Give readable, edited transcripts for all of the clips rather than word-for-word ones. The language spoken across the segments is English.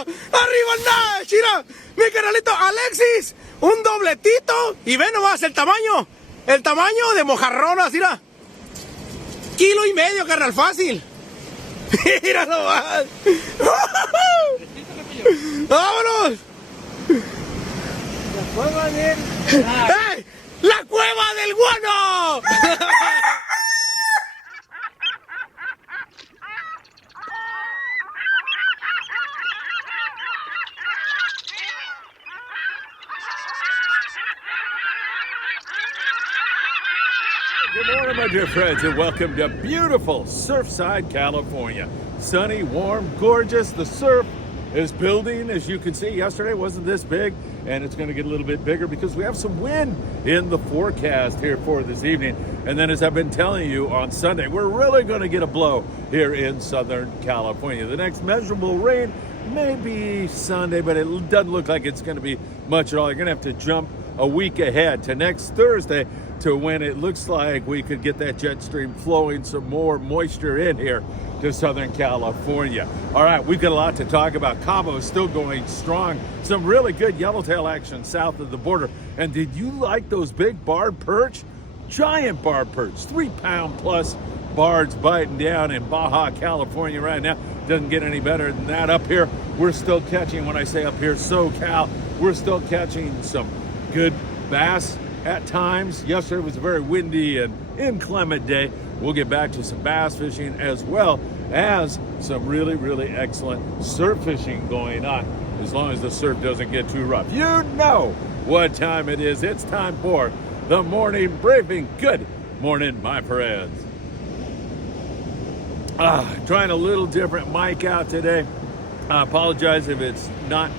¡Arriba el Nash! ¡Mira! ¡Mi carnalito Alexis! ¡Un dobletito! Y ve nomás el tamaño. El tamaño de mojarronas, mira. 1,5 kilos, carnal, fácil. Mira nomás. ¡Vámonos! La cueva del... ¡Hey! ¡La cueva del guano! Good morning, my dear friends, and welcome to beautiful Surfside, California. Sunny, warm, gorgeous. The surf is building, as you can see. Yesterday wasn't this big, and it's going to get a little bit bigger because we have some wind in the forecast here for this evening. And then, as I've been telling you, on Sunday, we're really going to get a blow here in Southern California. The next measurable rain may be Sunday, but it doesn't look like it's going to be much at all. You're going to have to jump a week ahead to next Thursday to when it looks like we could get that jet stream flowing some more moisture in here to Southern California. All right, we've got a lot to talk about. Cabo is still going strong. Some really good yellowtail action south of the border. And did you like those big barred perch? Giant barred perch, 3-pound plus bards biting down in Baja, California right now. Doesn't get any better than that. Up here, we're still catching, when I say up here, SoCal, we're still catching some good bass at times. Yesterday was a very windy and inclement day. We'll get back to some bass fishing as well as some really, really excellent surf fishing going on, as long as the surf doesn't get too rough. You know what time it is. It's time for the morning briefing. Good morning, my friends. Trying a little different mic out today. I apologize if it's not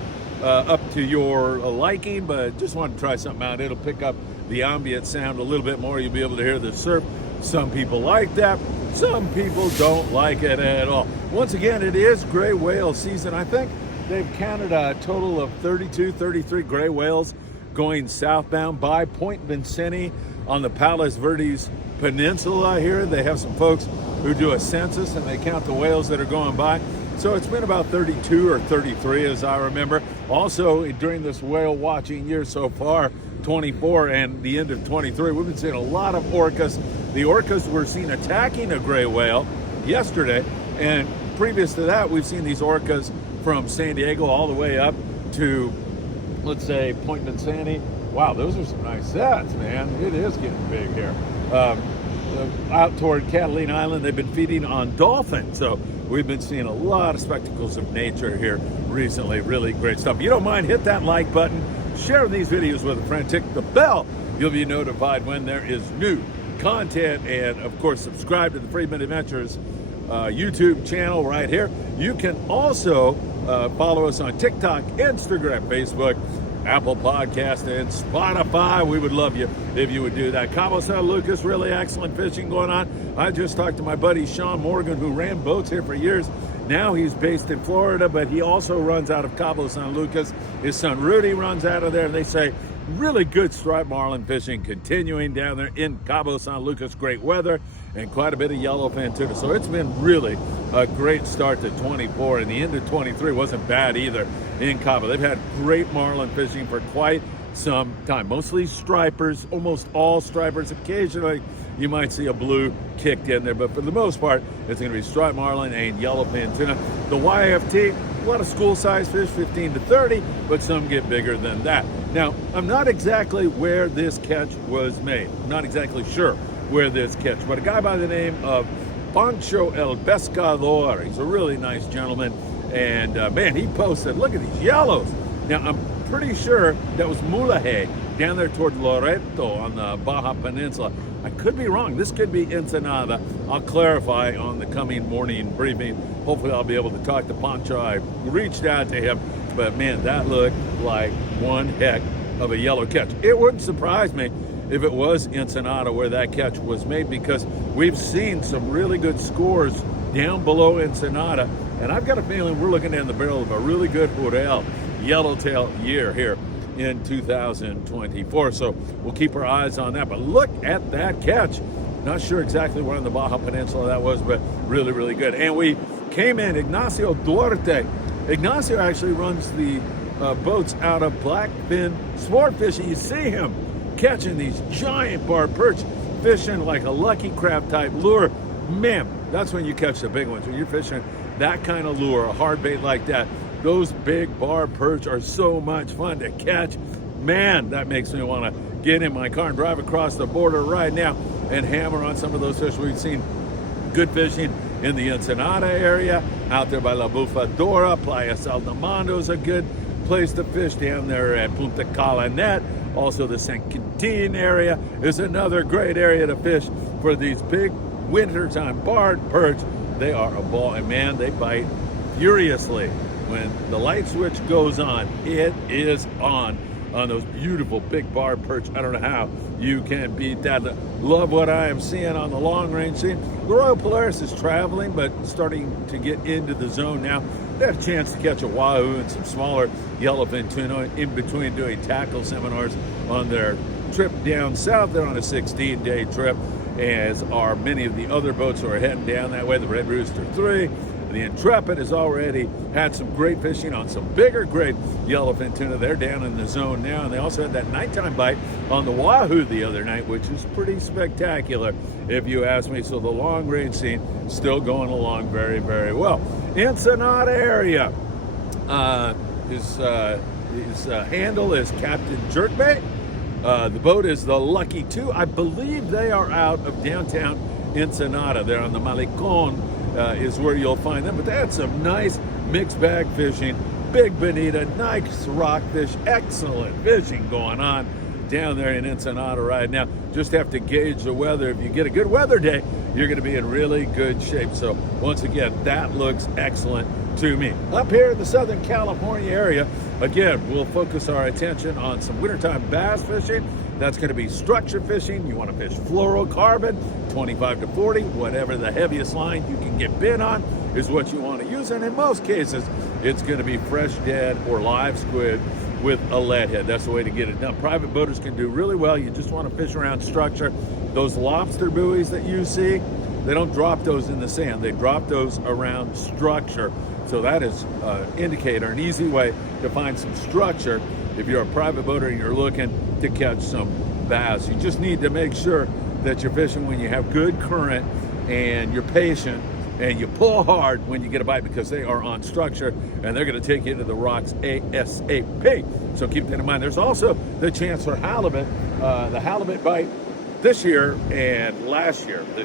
up to your liking, but just want to try something out. It'll pick up the ambient sound a little bit more. You'll be able to hear the surf. Some people like that. Some people don't like it at all. Once again, it is gray whale season. I think they've counted a total of 32, 33 gray whales going southbound by Point Vincenti on the Palos Verdes Peninsula here. They have some folks who do a census and they count the whales that are going by. So it's been about 32 or 33 as I remember. Also, during this whale watching year so far, 24 and the end of 23, we've been seeing a lot of orcas. The orcas were seen attacking a gray whale yesterday, and previous to that, we've seen these orcas from San Diego all the way up to, let's say, Point Vincenti. Wow, those are some nice sets, man. It is getting big here. Out toward Catalina Island, they've been feeding on dolphins, so we've been seeing a lot of spectacles of nature here recently. Really great stuff. If you don't mind, hit that like button, share these videos with a friend, tick the bell. You'll be notified when there is new content, and of course, subscribe to the Friedman Adventures YouTube channel right here. You can also follow us on TikTok, Instagram, Facebook, Apple Podcast, and Spotify. We would love you if you would do that. Cabo San Lucas, really excellent fishing going on. I just talked to my buddy Sean Morgan, who ran boats here for years. Now he's based in Florida, but he also runs out of Cabo San Lucas. His son Rudy runs out of there, and they say really good striped marlin fishing continuing down there in Cabo San Lucas. Great weather and quite a bit of yellowfin tuna. So it's been really a great start to 24, and the end of 23 wasn't bad either in Cabo. They've had great marlin fishing for quite some time. Mostly stripers, almost all stripers. Occasionally you might see a blue kicked in there, but for the most part, it's going to be striped marlin and yellowfin tuna. The YFT, a lot of school-size fish, 15 to 30, but some get bigger than that. Now, I'm not exactly where this catch was made. I'm not exactly sure where this catch, but a guy by the name of Pancho El Pescador, he's a really nice gentleman, and man, he posted, look at these yellows. Now, I'm pretty sure that was Mulaje down there toward Loreto on the Baja Peninsula. I could be wrong. This could be Ensenada. I'll clarify on the coming morning briefing. Hopefully I'll be able to talk to Pancho. I reached out to him, but man, that looked like one heck of a yellow catch. It wouldn't surprise me if it was Ensenada where that catch was made, because we've seen some really good scores down below Ensenada, and I've got a feeling we're looking down the barrel of a really good Jurel yellowtail year here in 2024. So we'll keep our eyes on that. But look at that catch. Not sure exactly where on the Baja Peninsula that was, but really, really good. And we came in, Ignacio Duarte Ignacio actually runs the boats out of Blackfin Sport Fishing. You see him catching these giant barred perch, fishing like a lucky crab type lure. Man, that's when you catch the big ones. When you're fishing that kind of lure, a hard bait like that, those big barred perch are so much fun to catch. Man, that makes me want to get in my car and drive across the border right now and hammer on some of those fish. We've seen good fishing in the Inata area, out there by La Bufadora. Playa Saldamando is a good place to fish down there at Punta Calanet. Also, the San Quintin area is another great area to fish for these big wintertime barred perch. They are a ball, and man, they bite furiously. When the light switch goes on, it is on those beautiful big barred perch. I don't know how you can beat that. Love what I am seeing on the long range scene. The Royal Polaris is traveling, but starting to get into the zone now. They have a chance to catch a wahoo and some smaller yellowfin tuna in between doing tackle seminars on their trip down south. They're on a 16-day trip, as are many of the other boats who are heading down that way. The Red Rooster 3. The Intrepid has already had some great fishing on some bigger grade yellowfin tuna. They're down in the zone now, and they also had that nighttime bite on the wahoo the other night, which is pretty spectacular, if you ask me. So the long range scene still going along very, very well. Ensenada area, his handle is Captain Jerkbait. The boat is the Lucky 2. I believe they are out of downtown Ensenada. They're on the Malecon. Is where you'll find them, but they had some nice mixed bag fishing, big bonita, nice rockfish, excellent fishing going on down there in Ensenada right now. Just have to gauge the weather. If you get a good weather day, you're going to be in really good shape. So once again, that looks excellent to me. Up here in the Southern California area, again, we'll focus our attention on some wintertime bass fishing. That's going to be structure fishing. You want to fish fluorocarbon, 25 to 40, whatever the heaviest line you can get bit on is what you want to use. And in most cases, it's going to be fresh dead or live squid with a lead head. That's the way to get it done. Private boaters can do really well. You just want to fish around structure. Those lobster buoys that you see, they don't drop those in the sand. They drop those around structure. So that is an indicator, an easy way to find some structure if you're a private boater and you're looking to catch some bass. You just need to make sure that you're fishing when you have good current and you're patient and you pull hard when you get a bite, because they are on structure and they're going to take you into the rocks ASAP. So keep that in mind. There's also the chance for halibut. The halibut bite this year and last year, we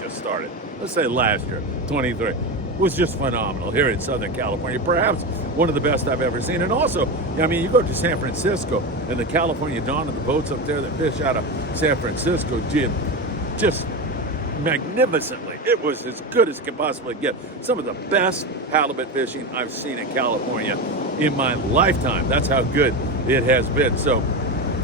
just started. Let's say last year, 23. Was just phenomenal here in Southern California. Perhaps one of the best I've ever seen. And also, I mean, you go to San Francisco and the California Dawn and the boats up there that fish out of San Francisco did just magnificently. It was as good as it could possibly get. Some of the best halibut fishing I've seen in California in my lifetime. That's how good it has been. So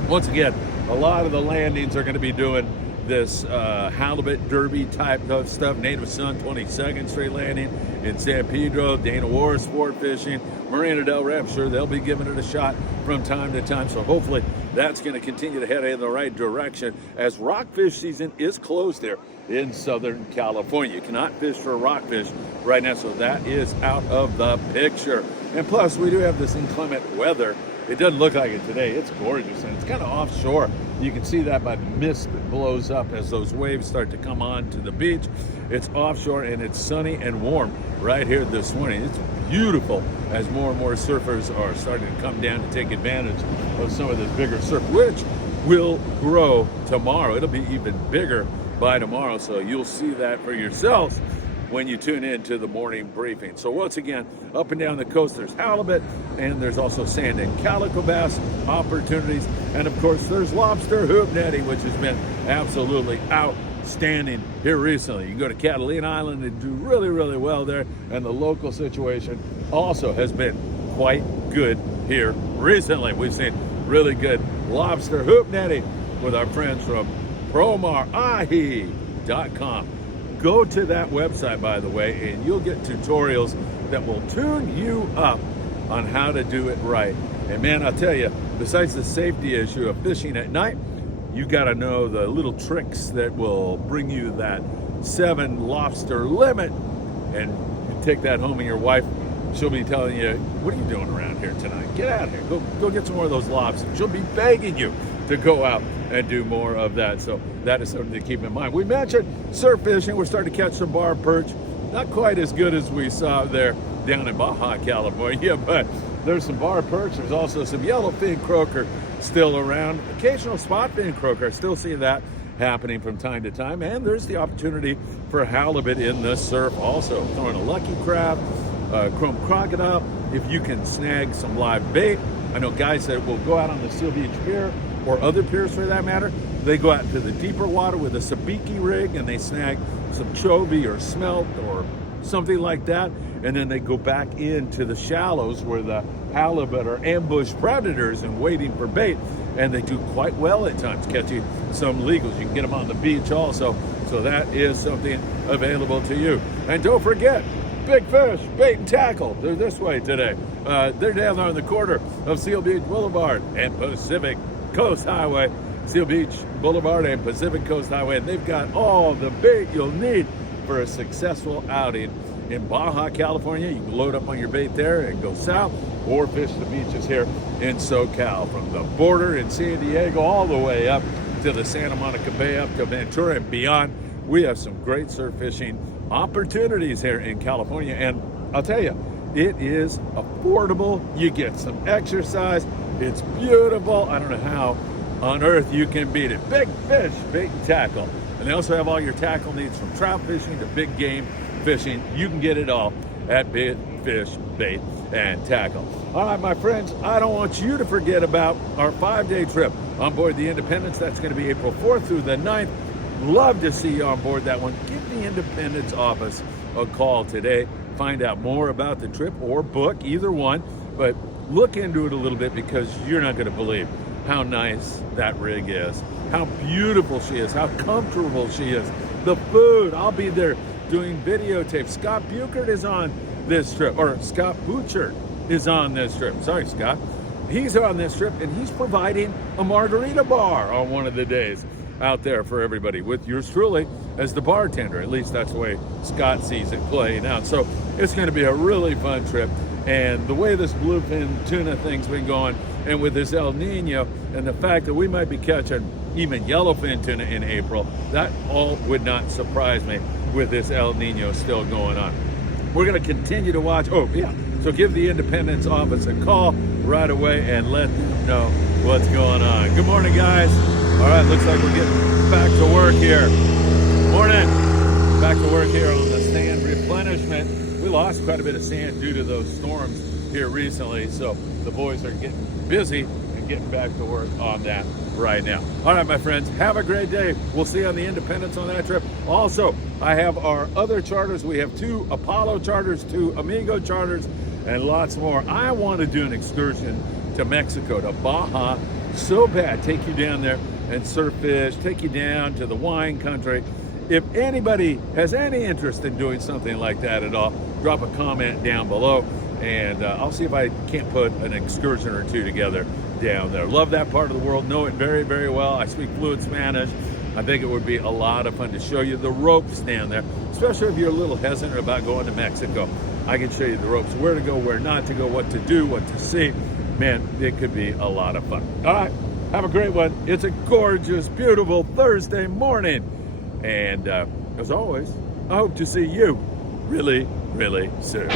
once again, a lot of the landings are going to be doing this halibut derby type of stuff. Native Sun 22nd Street Landing in San Pedro, Dana War Sport Fishing, Marina del Rey. I'm sure they'll be giving it a shot from time to time. So hopefully that's going to continue to head in the right direction, as rockfish season is closed there in Southern California. You cannot fish for rockfish right now, so that is out of the picture. And plus, we do have this inclement weather. It doesn't look like it today. It's gorgeous, and it's kind of offshore. You can see that by the mist that blows up as those waves start to come on to the beach. It's offshore, and it's sunny and warm right here this morning. It's beautiful as more and more surfers are starting to come down to take advantage of some of this bigger surf, which will grow tomorrow. It'll be even bigger by tomorrow, so you'll see that for yourselves when you tune in to the morning briefing. So once again, up and down the coast, there's halibut, and there's also sand and calico bass opportunities. And of course, there's lobster hoop netting, which has been absolutely outstanding here recently. You can go to Catalina Island and do really, really well there. And the local situation also has been quite good here recently. We've seen really good lobster hoop netting with our friends from PromarAhi.com. Go to that website, by the way, and you'll get tutorials that will tune you up on how to do it right. And man, I'll tell you, besides the safety issue of fishing at night, you got to know the little tricks that will bring you that 7 lobster limit. And you take that home, and your wife, she'll be telling you, what are you doing around here tonight? Get out of here. Go get some more of those lobsters. She'll be begging you to go out and do more of that. So that is something to keep in mind. We mentioned surf fishing. We're starting to catch some bar perch. Not quite as good as we saw there down in Baja, California, but there's some bar perch. There's also some yellowfin croaker still around. Occasional spotfin croaker. I still see that happening from time to time. And there's the opportunity for halibut in the surf also. Throwing a lucky crab, chrome crocodile. If you can snag some live bait. I know guys that will go out on the Seal Beach Pier or other piers for that matter. They go out into the deeper water with a sabiki rig and they snag some chovy or smelt or something like that. And then they go back into the shallows where the halibut are ambush predators and waiting for bait. And they do quite well at times catching some legals. You can get them on the beach also. So that is something available to you. And don't forget, Big Fish, Bait and Tackle. They're this way today. They're down there on the corner of Seal Beach Boulevard and Pacific Coast Highway. Seal Beach Boulevard and Pacific Coast Highway. And they've got all the bait you'll need for a successful outing in Baja, California. You can load up on your bait there and go south or fish the beaches here in SoCal, from the border in San Diego all the way up to the Santa Monica Bay, up to Ventura and beyond. We have some great surf fishing opportunities here in California, and I'll tell you, it is affordable. You get some exercise. It's beautiful. I don't know how on earth you can beat it. Big Fish, Bait and Tackle. And they also have all your tackle needs, from trout fishing to big game fishing. You can get it all at Big Fish, Bait and Tackle. All right, my friends, I don't want you to forget about our 5-day trip on board the Independence. That's going to be April 4th through the 9th. Love to see you on board that one. Give the Independence office a call today. Find out more about the trip or book, either one. But look into it a little bit, because you're not going to believe how nice that rig is, how beautiful she is, how comfortable she is. The food, I'll be there doing videotapes. Scott Buchert is on this trip, or Scott Buchert is on this trip. Sorry, Scott. He's on this trip, and he's providing a margarita bar on one of the days out there for everybody, with yours truly as the bartender. At least that's the way Scott sees it playing out. So it's going to be a really fun trip. And the way this bluefin tuna thing's been going, and with this El Nino, and the fact that we might be catching even yellowfin tuna in April, that all would not surprise me with this El Nino still going on. We're going to continue to watch. Oh, yeah. So give the Independence office a call right away and let them know what's going on. Good morning, guys. All right, looks like we're getting back to work here. Morning. Back to work here on the sand replenishment. We lost quite a bit of sand due to those storms here recently, so the boys are getting busy and getting back to work on that right now. All right, my friends, have a great day. We'll see you on the Independence on that trip. Also, I have our other charters. We have 2 Apollo charters, 2 Amigo charters, and lots more. I want to do an excursion to Mexico, to Baja, so bad. Take you down there and surf fish, take you down to the wine country. If anybody has any interest in doing something like that at all, drop a comment down below, and I'll see if I can't put an excursion or 2 together down there. Love that part of the world, know it very, very well. I speak fluent Spanish. I think it would be a lot of fun to show you the ropes down there, especially if you're a little hesitant about going to Mexico. I can show you the ropes, where to go, where not to go, what to do, what to see. Man, it could be a lot of fun. All right, have a great one. It's a gorgeous, beautiful Thursday morning. And as always, I hope to see you really, really soon.